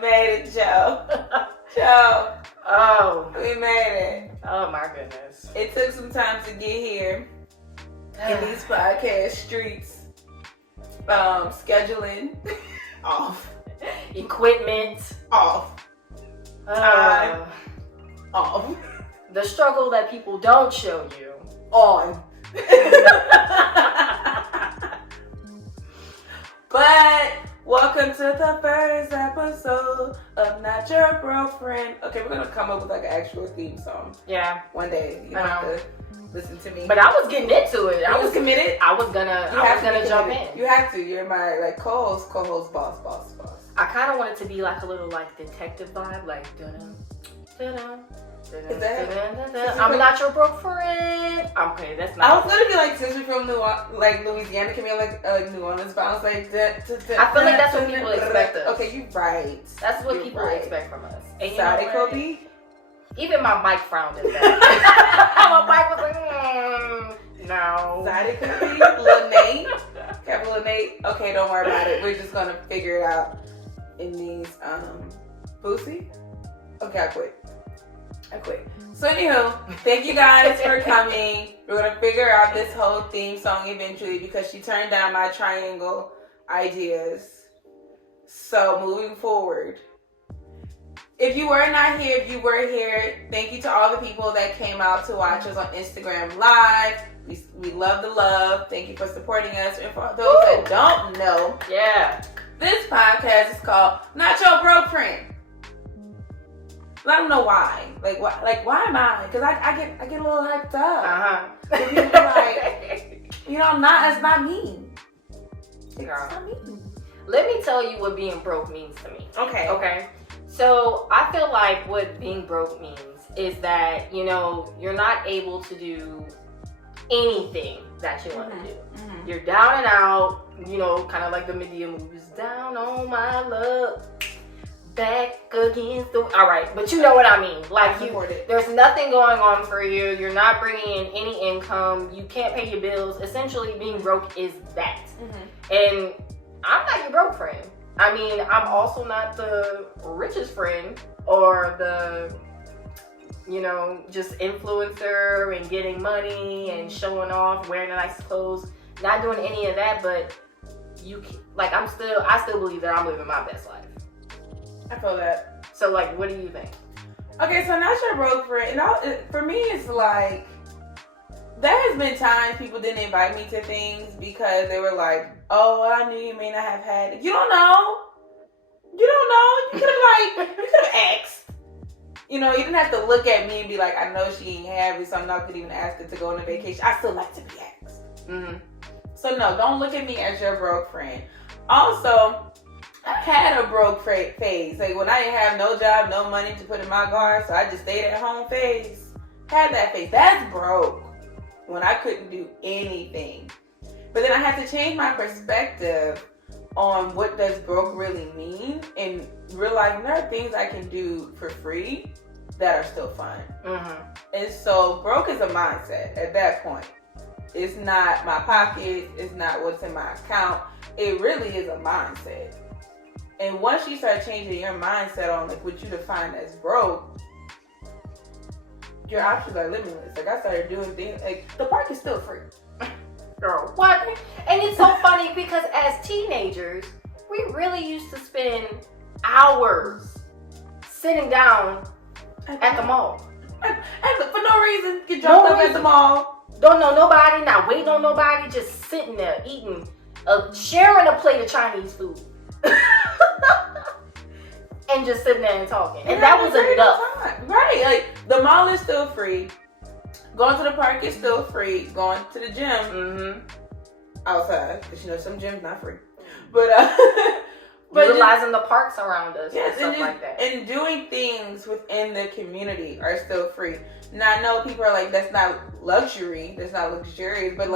made it, Joe. Joe. Oh. We made it. Oh my goodness. It took some time to get here in these podcast streets. Scheduling. Off. Equipment. Off. Time. Off. The struggle that people don't show you. On. But welcome to the first episode of Not Your Girlfriend. Okay, we're gonna come up with like an actual theme song. Yeah. One day. You don't have to listen to me. But I was getting into it. I was committed. I was gonna jump in. You have to. You're my like co-host, boss. I kind of want it to be like a little like detective vibe, like dun dun. I'm not your broke friend. Okay, that's not. I was gonna be like Sister from Louisiana, came in like New Orleans, but I was like, I feel like that's what people expect us. Okay, you're right. That's what people expect from us. And Sorry, Kobe. Even my mic frowned at that. My mic was like, no. Sorry, Kobe. Lil Nate. Captain Lil Nate. Okay, don't worry about it. We're just gonna figure it out in these Boosie. Okay, I quit. So anywho, thank you guys for coming. We're gonna figure out this whole theme song eventually because she turned down my triangle ideas. So moving forward, if you were not here, if you were here, thank you to all the people that came out to watch us on Instagram Live. We love the love. Thank you for supporting us. And for those that don't know, this podcast is called Not Your Broke Friend. Let them know why. Why am I? Because I get a little hyped up. People be like, it's not me. It's not me. Let me tell you what being broke means to me. Okay. So I feel like what being broke means is that, you're not able to do anything that you want to do. Mm-hmm. You're down and out, kind of like the Medea movies, down on my luck. Back against the... All right, but you know what I mean. Like, there's nothing going on for you. You're not bringing in any income. You can't pay your bills. Essentially, being broke is that. Mm-hmm. And I'm not your broke friend. I mean, I'm also not the richest friend or the, just influencer and getting money and showing off, wearing nice clothes. Not doing any of that, but I still believe that I'm living my best life. I feel that. So, what do you think? Okay, so Not Your Broke Friend. For me, it's like, there has been times people didn't invite me to things because they were like, oh, I knew you may not have had it. You don't know. You could have asked. You didn't have to look at me and be like, I know she ain't have it, so I'm not going to even ask her to go on a vacation. I still like to be asked. Mm-hmm. So, no, don't look at me as your broke friend. Also, I had a broke phase. Like when I didn't have no job, no money to put in my car, so I just stayed at home phase. Had that phase. That's broke. When I couldn't do anything. But then I had to change my perspective on what does broke really mean and realize there are things I can do for free that are still fun. Mm-hmm. And so broke is a mindset at that point. It's not my pocket. It's not what's in my account. It really is a mindset. And once you start changing your mindset on what you define as broke, your options are limitless. I started doing things the park is still free. Girl, what? And it's so funny because as teenagers, we really used to spend hours sitting down at the mall. And for no reason, get dropped up at the mall. Don't know nobody, not waiting on nobody, just sitting there eating, sharing a plate of Chinese food. And just sitting there and talking. And that was enough. Right. The mall is still free. Going to the park is still free. Going to the gym outside. Because some gyms not free. But utilizing the parks around us and stuff like that. And doing things within the community are still free. Now I know people are like, that's not luxury. That's not luxurious. But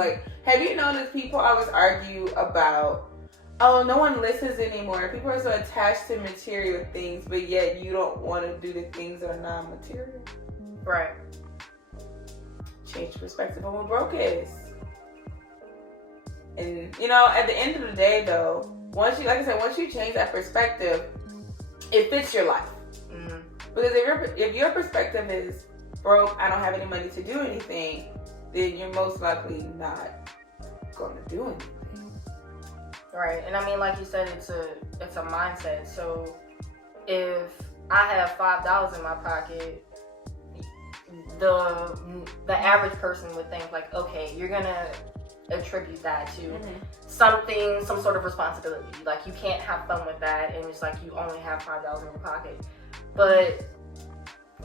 have you noticed people always argue about, oh, no one listens anymore. People are so attached to material things, but yet you don't want to do the things that are non-material. Right. Change perspective on what broke is. And, at the end of the day, though, once you change that perspective, it fits your life. Because if your perspective is broke, I don't have any money to do anything, then you're most likely not going to do anything. Right. And I mean, like you said, it's a mindset. So if I have $5 in my pocket, the average person would think like, okay, you're gonna attribute that to some sort of responsibility. Like, you can't have fun with that, and it's like you only have $5 in your pocket. But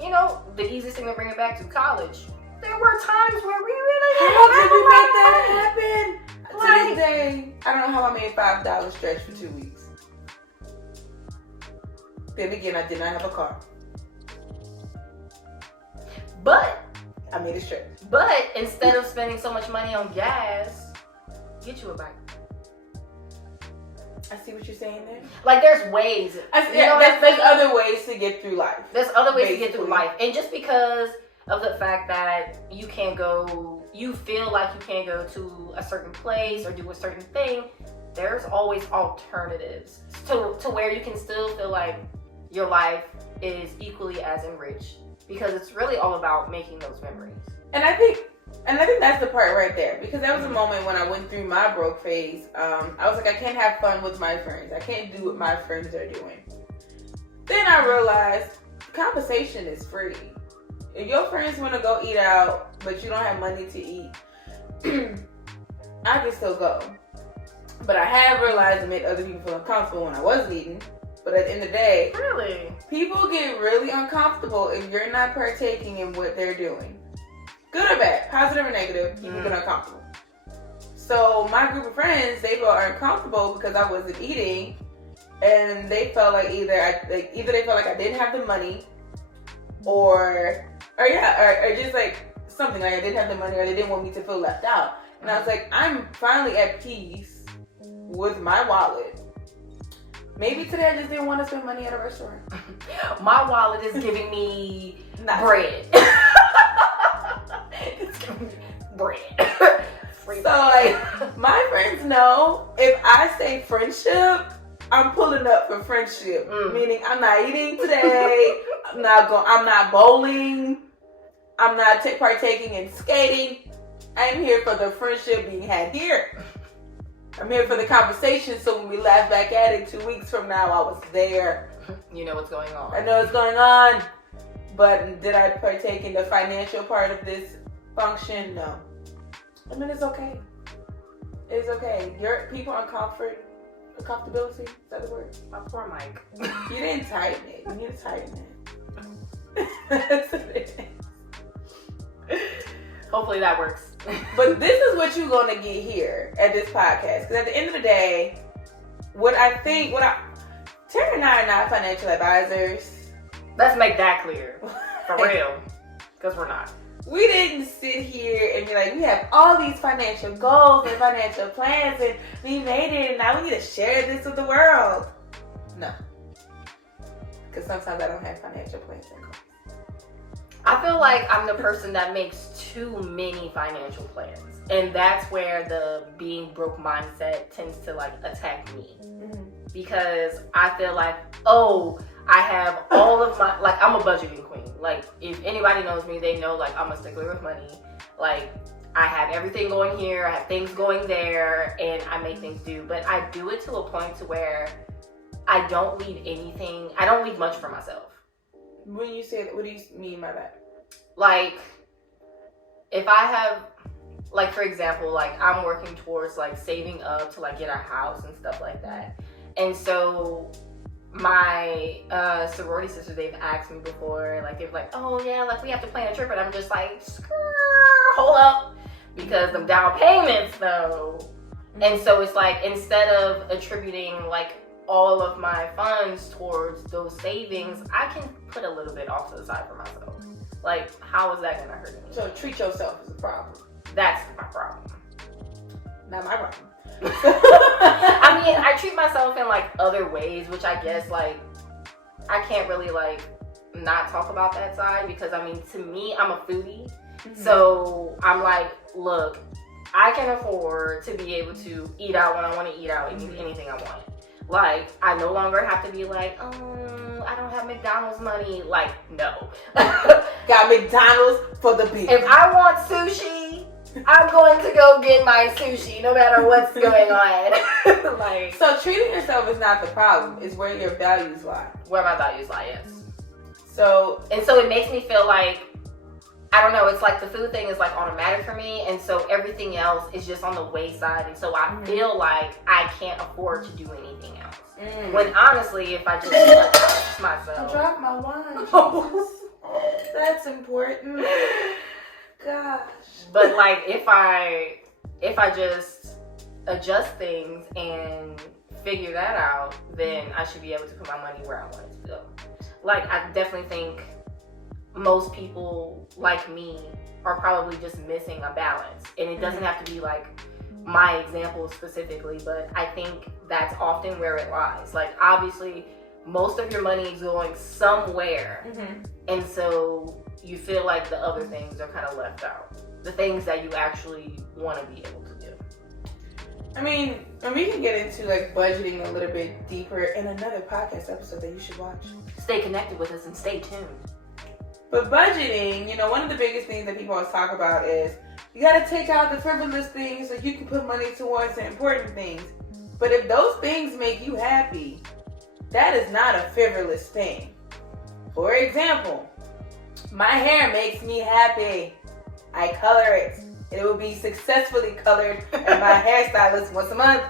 you know, the easiest thing to bring it back to college. There were times where we really how did we make that happen? To this day, I don't know how I made $5 stretch for 2 weeks. Then again, I did not have a car. But I made it stretch. But instead of spending so much money on gas, get you a bike. I see what you're saying there. Like, there's ways. There's other ways to get through life. There's other ways to get through life. And just because of the fact that you feel like you can't go to a certain place or do a certain thing, there's always alternatives to where you can still feel like your life is equally as enriched. Because it's really all about making those memories. And I think that's the part right there. Because there was a moment when I went through my broke phase. I was like, I can't have fun with my friends. I can't do what my friends are doing. Then I realized conversation is free. If your friends want to go eat out, but you don't have money to eat, I can still go. But I have realized it made other people feel uncomfortable when I wasn't eating. But at the end of the day, really, people get really uncomfortable if you're not partaking in what they're doing. Good or bad, positive or negative, people get uncomfortable. So my group of friends, they felt uncomfortable because I wasn't eating, and they felt like either they felt like I didn't have the money, or just like something like I didn't have the money, or they didn't want me to feel left out. And I was like, I'm finally at peace with my wallet. Maybe today I just didn't want to spend money at a restaurant. My wallet is giving me bread. It's giving me bread. So like, my friends know if I say friendship, I'm pulling up for friendship. Meaning I'm not eating today. I'm not bowling. I'm not partaking in skating. I'm here for the friendship being had here. I'm here for the conversation, so when we laugh back at it 2 weeks from now, I was there. You know what's going on. I know what's going on. But did I partake in the financial part of this function? No. I mean, it's okay. It's okay. Your people on comfortability, is that the word? My poor mic. You didn't tighten it. You need to tighten it. That's what it is. Hopefully that works. But this is what you're going to get here at this podcast. Because at the end of the day, Tara and I are not financial advisors. Let's make that clear. For real. Because we're not. We didn't sit here and be like, we have all these financial goals and financial plans and we made it and now we need to share this with the world. No. Because sometimes I don't have financial plans and goals. I feel like I'm the person that makes too many financial plans. And that's where the being broke mindset tends to like attack me. Because I feel like, I have all of my, like, I'm a budgeting queen. Like, if anybody knows me, they know, like, I'm a stickler with money. Like, I have everything going here, I have things going there, and I make things do. But I do it to a point to where I don't leave much for myself. When you say that, what do you mean by that? Like, if I have, like, for example, like, I'm working towards, like, saving up to, like, get a house and stuff like that. And so my sorority sisters, they've asked me before, like, they're like, oh yeah, like, we have to plan a trip, and I'm just like, hold up, because of down payments though. And so it's like, instead of attributing like all of my funds towards those savings, I can put a little bit off to the side for myself. Like, how is that gonna hurt me? So treat yourself as a problem. That's my problem. Not my problem. I mean, I treat myself in like other ways, which I guess like I can't really like not talk about that side, because I mean, to me, I'm a foodie. So I'm like, look, I can afford to be able to eat out when I want to eat out and eat anything I want. Like, I no longer have to be like, oh, I don't have McDonald's money. Like, no. Got McDonald's for the people. If I want sushi, I'm going to go get my sushi, no matter what's going on. Like, so treating yourself is not the problem. It's where your values lie. Where my values lie, yes. So it makes me feel like, I don't know, it's like the food thing is like automatic for me, and so everything else is just on the wayside, and so I feel like I can't afford to do anything else. When honestly, if I just trust myself. I dropped my wine. That's important. Gosh. But like, if I just adjust things and figure that out, then I should be able to put my money where I want it to go. Like, I definitely think most people like me are probably just missing a balance, and it doesn't have to be like my example specifically, but I think that's often where it lies. Like, obviously most of your money is going somewhere, and so you feel like the other things are kind of left out, the things that you actually want to be able to do. I mean, and we can get into like budgeting a little bit deeper in another podcast episode that you should watch. Stay connected with us and stay tuned. But budgeting, you know, one of the biggest things that people always talk about is you got to take out the frivolous things so you can put money towards the important things. But if those things make you happy, that is not a frivolous thing. For example, my hair makes me happy. I color it. It will be successfully colored at my hairstylist once a month.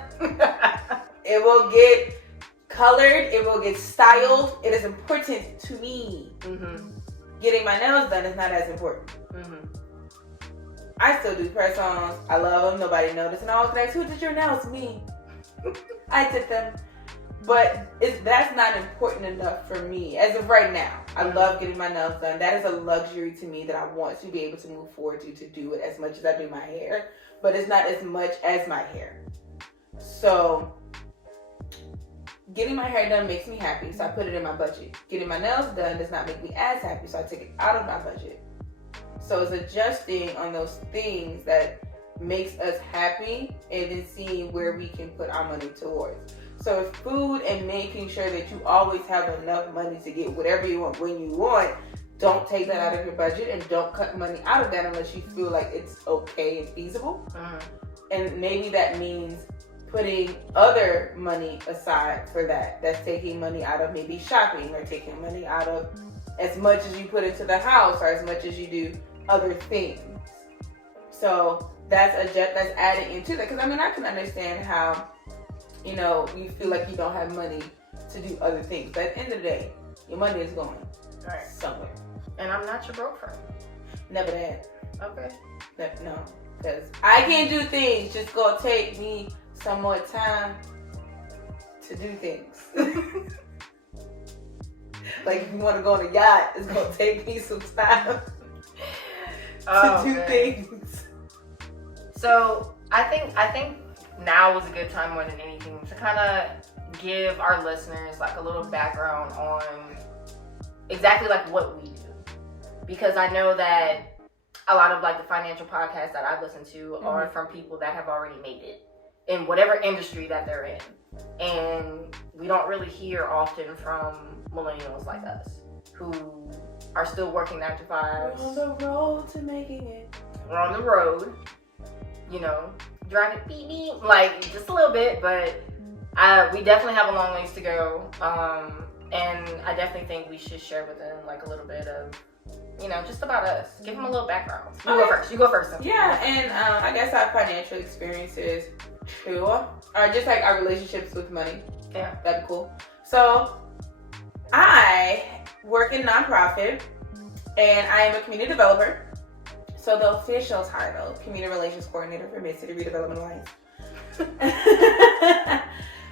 It will get colored. It will get styled. It is important to me. Getting my nails done is not as important. I still do press-ons. I love them. Nobody noticed. And I always like, who did your nails? Me. I did them. But that's not important enough for me as of right now. I love getting my nails done. That is a luxury to me that I want to be able to move forward to do it as much as I do my hair. But it's not as much as my hair. So getting my hair done makes me happy, so I put it in my budget. Getting my nails done does not make me as happy, so I take it out of my budget. So it's adjusting on those things that makes us happy and then seeing where we can put our money towards. So it's food and making sure that you always have enough money to get whatever you want when you want. Don't take that out of your budget and don't cut money out of that unless you feel like it's okay and feasible. And maybe that means putting other money aside for that. That's taking money out of maybe shopping, or taking money out of as much as you put into the house, or as much as you do other things. So that's adding into that. Because I mean, I can understand how, you know, you feel like you don't have money to do other things. But at the end of the day, your money is going somewhere. And I'm not your broke friend. Never that. Okay. No. Because I can't do things. Just gonna take me some more time to do things. Like, if you want to go on a yacht, it's gonna take me some time to do things. So I think now is a good time more than anything to kind of give our listeners like a little background on exactly like what we do, because I know that a lot of like the financial podcasts that I listen to are from people that have already made it in whatever industry that they're in, and we don't really hear often from millennials like us who are still working 9 to 5s. We're on the road to making it. We're on the road, you know, driving beep beep, like just a little bit, but we definitely have a long ways to go. And I definitely think we should share with them like a little bit of, you know, just about us. Give them a little background. You go first. Yeah, and I guess our financial experiences too, or just like our relationships with money. Yeah, that'd be cool. So I work in nonprofit, and I am a community developer. So the official title, Community Relations Coordinator for Mid-City Redevelopment Alliance.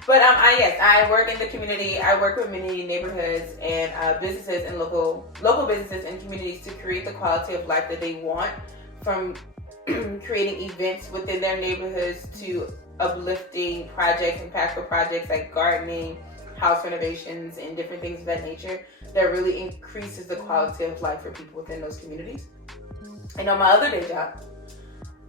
But I work in the community. I work with many neighborhoods and businesses and local businesses and communities to create the quality of life that they want, from creating events within their neighborhoods to uplifting projects, impactful projects like gardening, house renovations, and different things of that nature that really increases the quality of life for people within those communities. And on my other day job,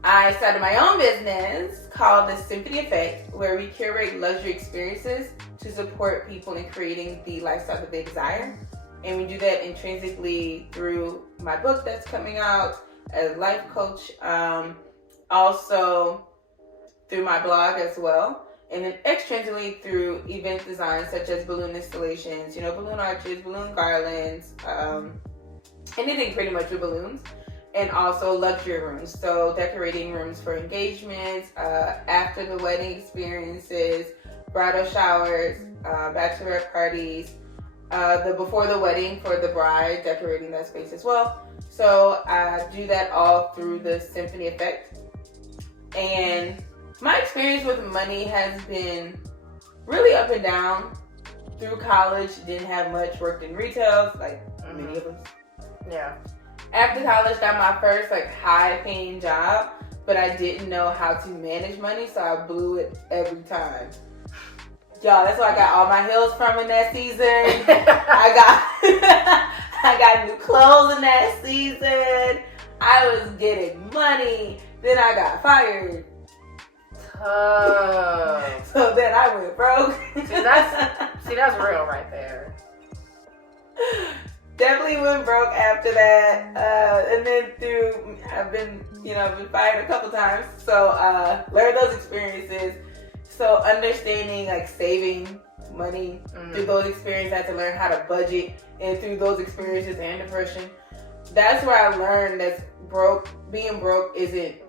I started my own business called the Symphony Effect, where we curate luxury experiences to support people in creating the lifestyle that they desire. And we do that intrinsically through my book that's coming out as a life coach, also through my blog as well, and then extrinsically through event design such as balloon installations, balloon arches, balloon garlands, anything pretty much with balloons. And also luxury rooms, so decorating rooms for engagements, after the wedding experiences, bridal showers, bachelorette parties, the before the wedding for the bride, decorating that space as well. So I do that all through the Symphony Effect. And my experience with money has been really up and down. Through college, didn't have much, worked in retail, like many of us. Yeah. After college, got my first high-paying job, but I didn't know how to manage money, so I blew it every time. Y'all, that's where I got all my heels from in that season. I got new clothes in that season. I was getting money. Then I got fired. So then I went broke. See, that's real right there. Definitely went broke after that, and then I've been fired a couple times, so learned those experiences. So understanding saving money through those experiences, I had to learn how to budget, and through those experiences and depression, that's where I learned that being broke isn't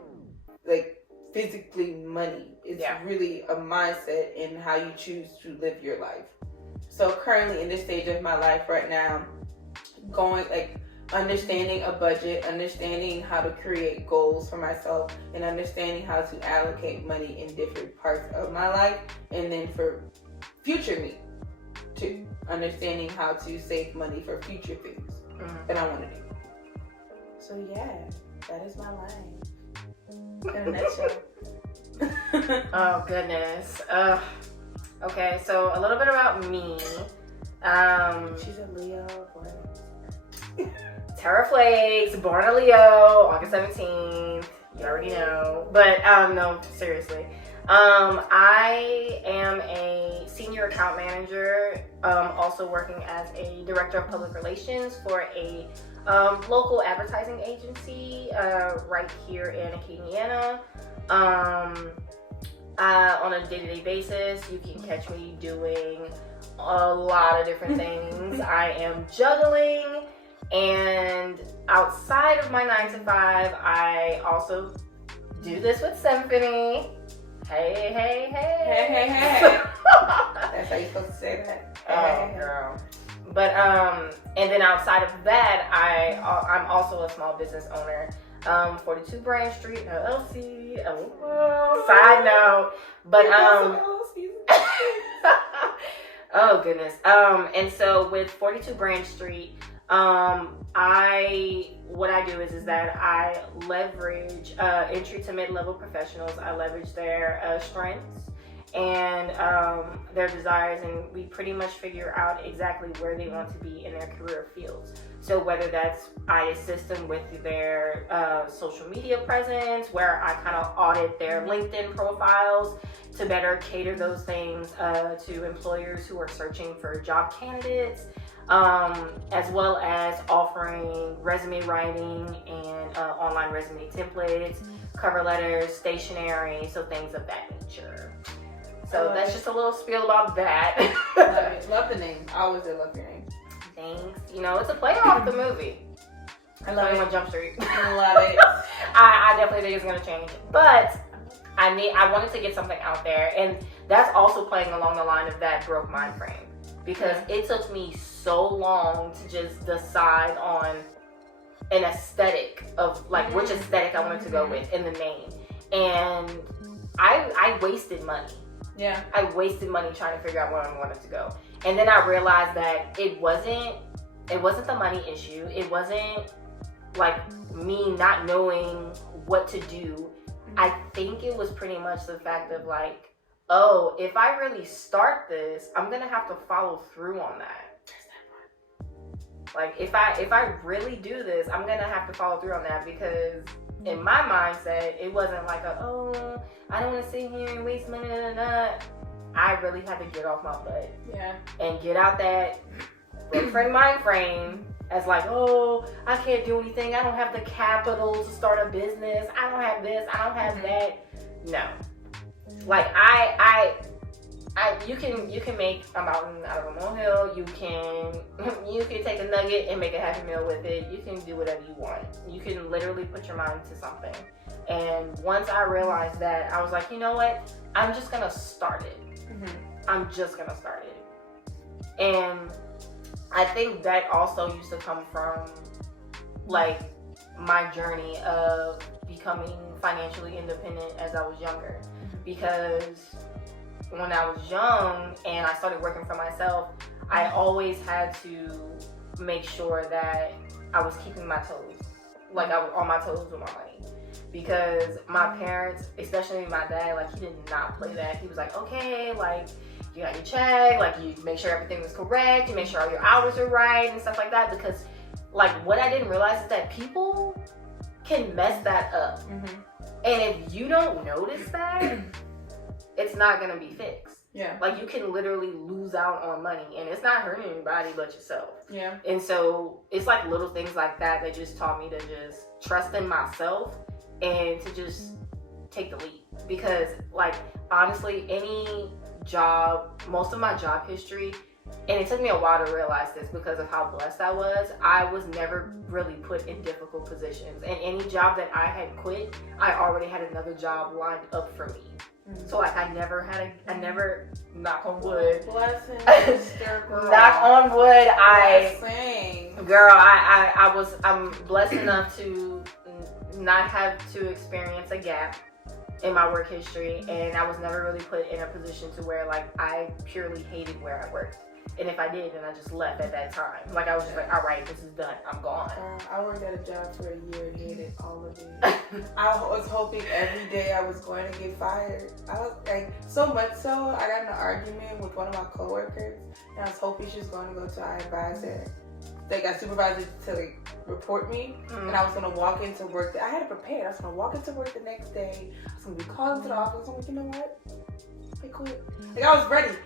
physically money. It's really a mindset in how you choose to live your life. So currently in this stage of my life right now, understanding a budget, understanding how to create goals for myself, and understanding how to allocate money in different parts of my life, and then for future me too, understanding how to save money for future things that I want to do. So yeah, that is my life in a nutshell. Oh goodness. Okay, so a little bit about me. She's a Leo. Terra Flakes, born a Leo, August 17th. You already know. But no, seriously. I am a senior account manager, also working as a director of public relations for a local advertising agency right here in Acadiana. On a day-to-day basis, you can catch me doing a lot of different things. I am juggling, and outside of my 9 to 5, I also do this with Symphony. Hey. That's how you're supposed to say that. Oh, girl. But and then outside of that, I'm also a small business owner. 42 Branch Street LLC. Side note, but oh goodness. And so with 42 Branch Street, what I do is that I leverage entry to mid-level professionals. I leverage their strengths and their desires, and we pretty much figure out exactly where they want to be in their career fields. So whether that's I assist them with their social media presence, where I kind of audit their LinkedIn profiles to better cater those things to employers who are searching for job candidates, as well as offering resume writing and online resume templates, cover letters, stationery, so things of that nature. So that's just a little spiel about that. Love it. Love the name. I always did love your name. Thanks. It's a play off the movie. I love 21 Jump Street. I love it. I definitely think it's gonna change, but I wanted to get something out there, and that's also playing along the line of that broke mind frame, because it took me so long to just decide on an aesthetic of which aesthetic I wanted to go with in the main, and I wasted money. Yeah. I wasted money trying to figure out where I wanted to go. And then I realized that it wasn't the money issue. It wasn't me not knowing what to do. I think it was pretty much the fact of if I really start this, I'm gonna have to follow through on that. If I really do this, I'm gonna have to follow through on that, because in my mindset, it wasn't like I don't want to sit here and waste money. I really had to get off my butt. Yeah. And get out that friend mind frame as like, I can't do anything. I don't have the capital to start a business. I don't have this. I don't have that. No. Like you can make a mountain out of a molehill. You can take a nugget and make a Happy Meal with it. You can do whatever you want. You can literally put your mind to something. And once I realized that, I was like, you know what? I'm just gonna start it. I'm just gonna start it. And I think that also used to come from like my journey of becoming financially independent as I was younger. Because when I was young and I started working for myself, I always had to make sure that I was keeping my toes. Like I was on my toes with my money. Because my parents, especially my dad, like he did not play that. He was like, okay, like you got your check, like you make sure everything was correct, you make sure all your hours are right and stuff like that. Because like what I didn't realize is that people can mess that up. And if you don't notice that, it's not gonna be fixed. Yeah. Like you can literally lose out on money and it's not hurting anybody but yourself. Yeah. And so it's like little things like that that just taught me to just trust in myself and to just take the leap. Because like honestly, any job, most of my job history, and it took me a while to realize this because of how blessed I was never really put in difficult positions. And any job that I had quit, I already had another job lined up for me. So like I never, knock on wood. Blessing. Knock on wood. I'm blessed enough to not have to experience a gap in my work history, and I was never really put in a position to where like I purely hated where I worked. And if I did, then I just left at that time. Like I was just like, all right, this is done. I'm gone. I worked at a job for a year and hated all of it. I was hoping every day I was going to get fired. I was like, so much so, I got in an argument with one of my coworkers, and I was hoping she was going to go to our advisor. They got supervisor to like report me, and I was gonna walk into work. I had it prepared. I was gonna walk into work the next day. I was gonna be called into the office. I'm like, you know what? They quit. Like I was ready.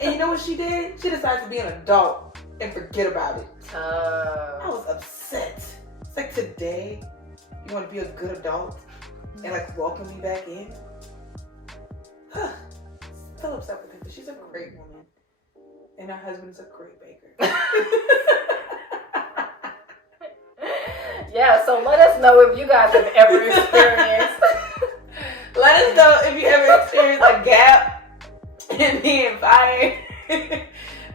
And you know what she did? She decided to be an adult and forget about it. I was upset. It's like, today, you want to be a good adult and like welcome me back in? Still upset with her because she's a great woman. And her husband's a great baker. Yeah, so let us know if you guys have ever experienced. Let us know if you ever experienced a gap in being fired.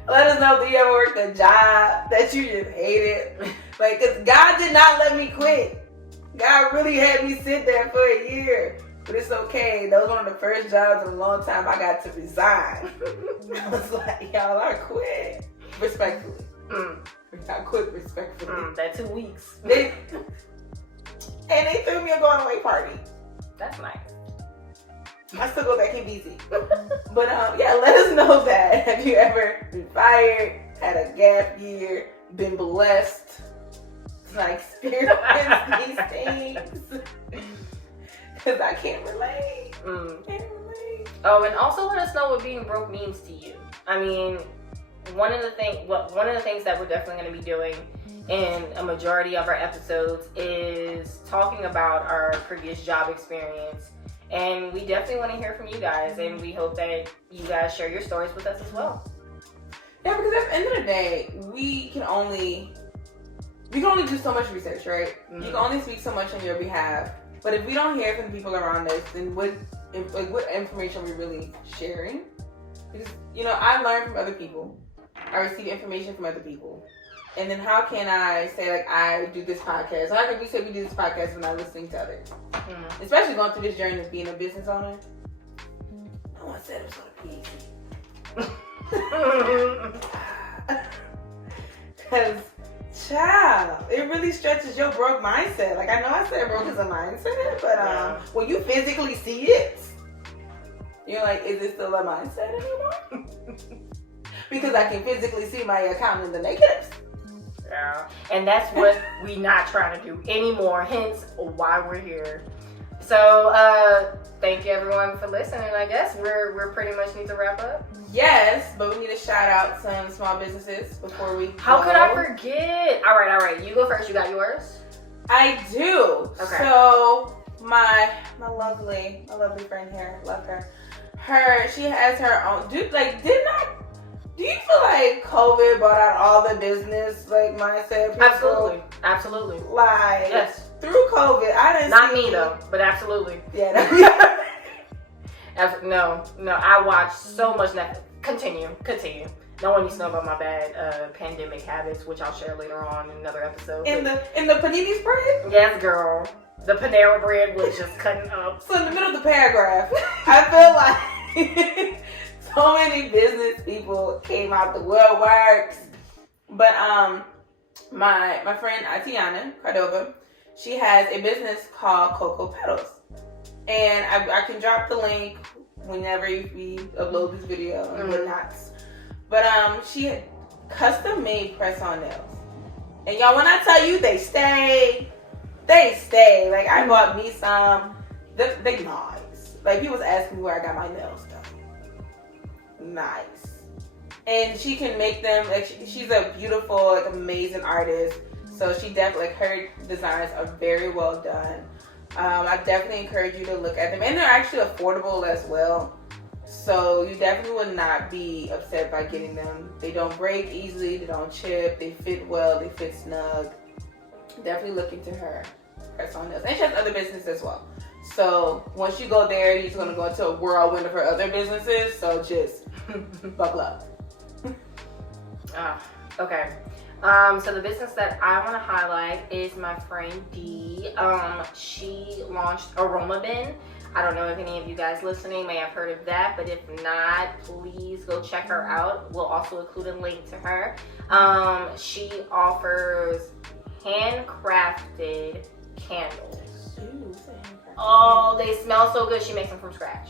Let us know if you ever worked a job that you just hated. Like, because God did not let me quit. God really had me sit there for a year. But it's okay. That was one of the first jobs in a long time I got to resign. I was like, y'all, I quit. Respectfully. I quit respectfully. That 2 weeks. And they threw me a going away party. That's nice. I still go back and busy. But yeah, let us know that. Have you ever been fired, had a gap year, been blessed to like experience these things? Because I can't relate. Can't relate. Oh, and also let us know what being broke means to you. I mean, one of the things that we're definitely going to be doing in a majority of our episodes is talking about our previous job experience. And we definitely want to hear from you guys, and we hope that you guys share your stories with us as well. Yeah, because at the end of the day, we can only do so much research, right? You can only speak so much on your behalf. But if we don't hear from the people around us, then what information are we really sharing? Because, I learn from other people. I receive information from other people. And then how can I say, like, I do this podcast? How can we say we do this podcast when not listening to others? Especially going through this journey of being a business owner. No one said it was going to be easy. Because, child, it really stretches your broke mindset. Like, I know I said broke is a mindset, but when you physically see it, you're like, is it still a mindset anymore? Because I can physically see my account in the negatives. down. And that's what we not trying to do anymore, hence why we're here. So, thank you everyone for listening. I guess we're pretty much need to wrap up. Yes, but we need to shout out some small businesses before we How go. could I forget? All right. You go first. You got yours? I do. Okay. So my lovely friend here, love her. She has her own. Do you feel like COVID brought out all the business mindset? People? Absolutely. Like yes. Through COVID, I didn't. Not me though, but absolutely. Yeah. No. I watch so much Netflix. Continue. No one needs to know about my bad pandemic habits, which I'll share later on in another episode. In the panini spread? Yes, girl. The Panera bread was just cutting up. So in the middle of the paragraph, I feel like so many business people came out the woodworks. But my friend Atiana Cordova, she has a business called Cocoa Petals. And I can drop the link whenever we upload this video and whatnot. But she had custom made press-on nails. And y'all, when I tell you they stay. Like I bought me some. They nice. Like people was asking me where I got my nails done. Nice. And she can make them. Like she's a beautiful, amazing artist. So she definitely her designs are very well done. I definitely encourage you to look at them, and they're actually affordable as well. So you definitely would not be upset by getting them. They don't break easily. They don't chip. They fit well. They fit snug. Definitely look into her press-on nails, and she has other businesses as well. So once you go there, you're just gonna go into a whirlwind of her other businesses. So just buckle up. Okay. So the business that I want to highlight is my friend Dee. She launched Aroma Bin. I don't know if any of you guys listening may have heard of that, but if not, please go check her out. We'll also include a link to her. She offers handcrafted candles. Oh, they smell so good. She makes them from scratch.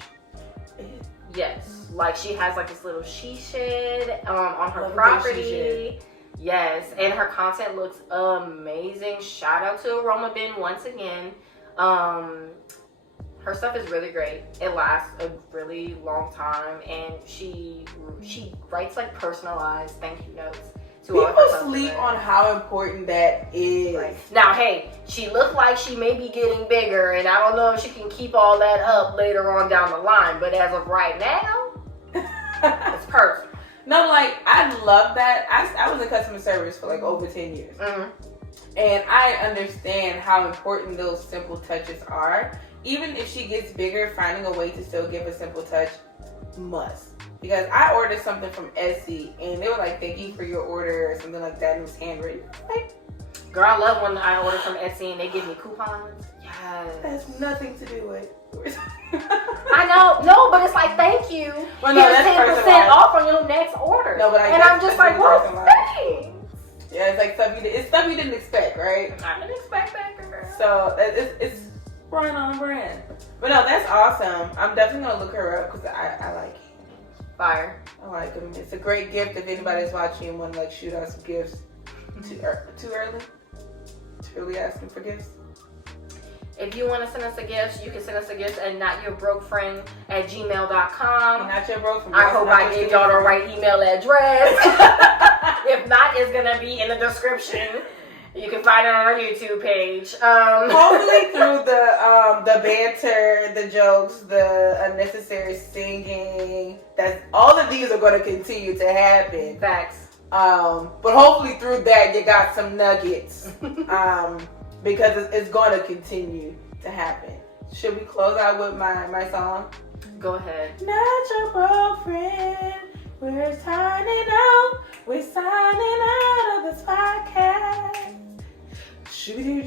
Yes, like she has this little she shed on her property. Yes, and her content looks amazing. Shout out to Aroma Bin once again. Her stuff is really great. It lasts a really long time, and she writes personalized thank you notes to all of her People customers. sleep on how important that is. Right. Now, hey, she looked like she may be getting bigger, and I don't know if she can keep all that up later on down the line. But as of right now, it's perfect. No, I love that. I was in customer service for over 10 years. Mm-hmm. And I understand how important those simple touches are. Even if she gets bigger, finding a way to still give a simple touch must. Because I ordered something from Etsy, and they were like, thank you for your order, or something like that, and it was handwritten. Girl, I love when I order from Etsy and they give me coupons. Yes. That has nothing to do with I know. No, but it's thank you. Well, no, here's 10% off on your next order. No, but I'm just well, thanks. Yeah, it's stuff you didn't expect, right? I didn't expect that, girl. So it's right on brand. But no, that's awesome. I'm definitely gonna look her up because I like Fire. I like them. It's a great gift if anybody's watching and want to shoot out some gifts. Too early? Too early asking for gifts? If you want to send us a gift, you can send us a gift at notyourbrokefriend@gmail.com. Not your broke friend. I hope I gave y'all the right email address. If not, it's gonna be in the description. You can find it on our YouTube page. Hopefully through the banter, the jokes, the unnecessary singing, all of these are going to continue to happen. Facts. But hopefully through that you got some nuggets. Because it's going to continue to happen. Should we close out with my song? Go ahead. Not your broke friend. We're signing out. We're signing out of this podcast. Shoo